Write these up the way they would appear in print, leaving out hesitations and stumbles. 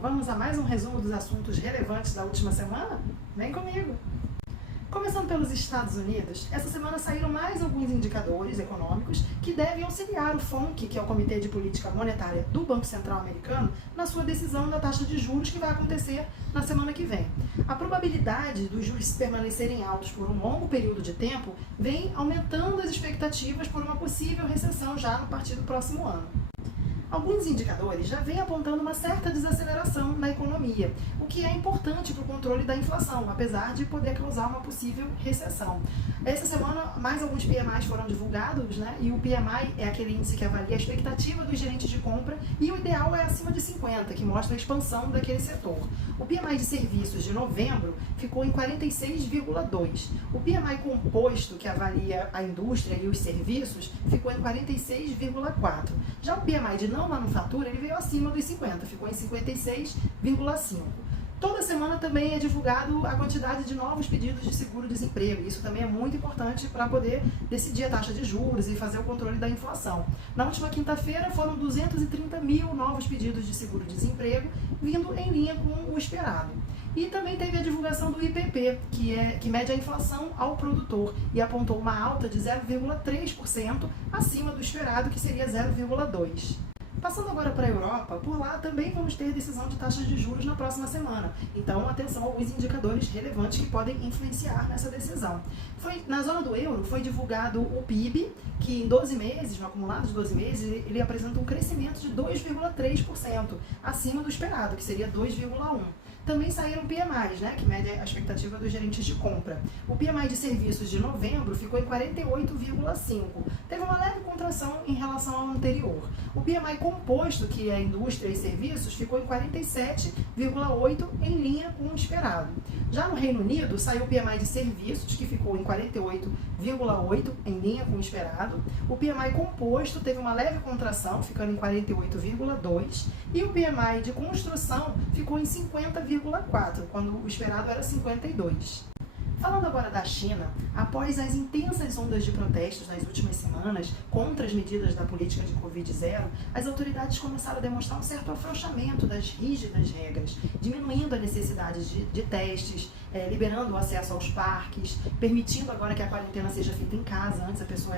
vamos a mais um resumo dos assuntos relevantes da última semana? Vem comigo! Começando pelos Estados Unidos, essa semana saíram mais alguns indicadores econômicos que devem auxiliar o FONC, que é o Comitê de Política Monetária do Banco Central Americano, na sua decisão da taxa de juros que vai acontecer na semana que vem. A probabilidade dos juros permanecerem altos por um longo período de tempo vem aumentando as expectativas por uma possível recessão já a partir do próximo ano. Alguns indicadores já vêm apontando uma certa desaceleração na economia, o que é importante para o controle da inflação, apesar de poder causar uma possível recessão. Essa semana, mais alguns PMIs foram divulgados, e o PMI é aquele índice que avalia a expectativa dos gerentes de compra e o ideal é acima de 50, que mostra a expansão daquele setor. O PMI de serviços de novembro ficou em 46,2. O PMI composto, que avalia a indústria e os serviços, ficou em 46,4. Já o PMI de não manufatura, ele veio acima dos 50, ficou em 56,5. Toda semana também é divulgado a quantidade de novos pedidos de seguro-desemprego. Isso também é muito importante para poder decidir a taxa de juros e fazer o controle da inflação. Na última quinta-feira foram 230 mil novos pedidos de seguro-desemprego, vindo em linha com o esperado. E também teve a divulgação do IPP, que mede a inflação ao produtor, e apontou uma alta de 0,3% acima do esperado, que seria 0,2%. Passando agora para a Europa, por lá também vamos ter decisão de taxas de juros na próxima semana. Então, atenção a alguns indicadores relevantes que podem influenciar nessa decisão. Na zona do euro, foi divulgado o PIB, que em 12 meses, no acumulado de 12 meses, ele apresenta um crescimento de 2,3%, acima do esperado, que seria 2,1%. Também saíram PMIs, que mede a expectativa dos gerentes de compra. O PMI de serviços de novembro ficou em 48,5. Teve uma leve contração em relação ao anterior. O PMI composto, que é indústria e serviços, ficou em 47,8, em linha com o esperado. Já no Reino Unido, saiu o PMI de serviços, que ficou em 48,8, em linha com o esperado. O PMI composto teve uma leve contração, ficando em 48,2. E o PMI de construção ficou em 50,4, quando o esperado era 52. Falando agora da China, após as intensas ondas de protestos nas últimas semanas contra as medidas da política de Covid-0, as autoridades começaram a demonstrar um certo afrouxamento das rígidas regras, diminuindo a necessidade de testes, liberando o acesso aos parques, permitindo agora que a quarentena seja feita em casa. Antes a pessoa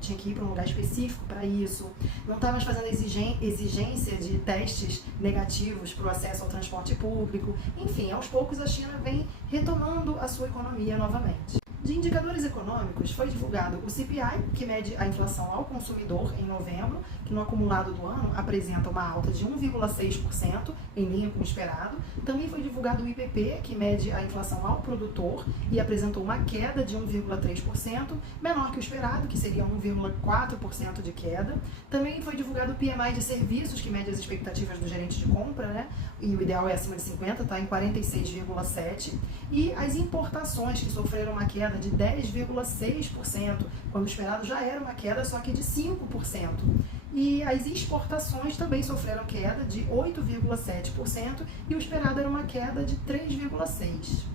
tinha que ir para um lugar específico para isso, não está mais fazendo exigência de testes negativos para o acesso ao transporte público. Enfim, aos poucos a China vem retomando a sua economia novamente. De indicadores econômicos, foi divulgado o CPI, que mede a inflação ao consumidor em novembro, que no acumulado do ano apresenta uma alta de 1,6%, em linha com o esperado. Também foi divulgado o IPP, que mede a inflação ao produtor e apresentou uma queda de 1,3%, menor que o esperado, que seria 1,4% de queda. Também foi divulgado o PMI de serviços, que mede as expectativas do gerente de compra, e o ideal é acima de 50, está em 46,7%. E as importações, que sofreram uma queda de 10,6%, quando o esperado já era uma queda só que de 5%. E as exportações também sofreram queda de 8,7% e o esperado era uma queda de 3,6%.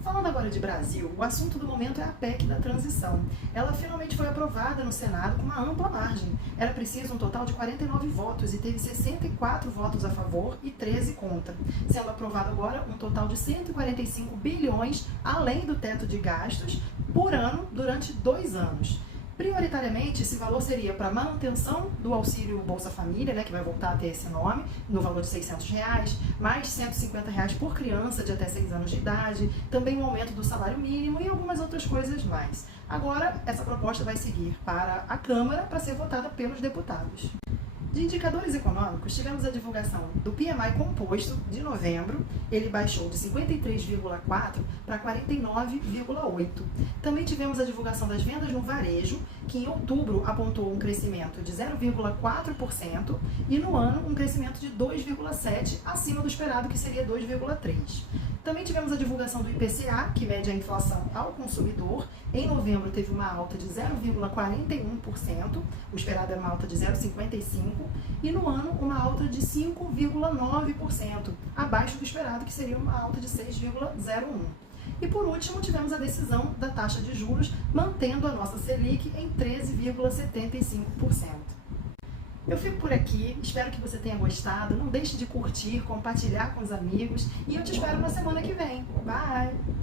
Falando agora de Brasil, o assunto do momento é a PEC da transição. Ela finalmente foi aprovada no Senado com uma ampla margem. Era preciso um total de 49 votos e teve 64 votos a favor e 13 contra. Sendo aprovado agora um total de 145 bilhões, além do teto de gastos, por ano durante 2 anos. Prioritariamente, esse valor seria para manutenção do auxílio Bolsa Família, que vai voltar a ter esse nome, no valor de R$600, mais R$150 por criança de até 6 anos de idade, também um aumento do salário mínimo e algumas outras coisas mais. Agora, essa proposta vai seguir para a Câmara para ser votada pelos deputados. De indicadores econômicos, tivemos a divulgação do PMI composto de novembro, ele baixou de 53,4 para 49,8. Também tivemos a divulgação das vendas no varejo, que em outubro apontou um crescimento de 0,4% e no ano um crescimento de 2,7%, acima do esperado, que seria 2,3%. Também tivemos a divulgação do IPCA, que mede a inflação ao consumidor. Em novembro teve uma alta de 0,41%, o esperado era uma alta de 0,55%, e no ano uma alta de 5,9%, abaixo do esperado, que seria uma alta de 6,01%. E por último, tivemos a decisão da taxa de juros, mantendo a nossa Selic em 13,75%. Eu fico por aqui, espero que você tenha gostado. Não deixe de curtir, compartilhar com os amigos. E eu te espero na semana que vem. Bye!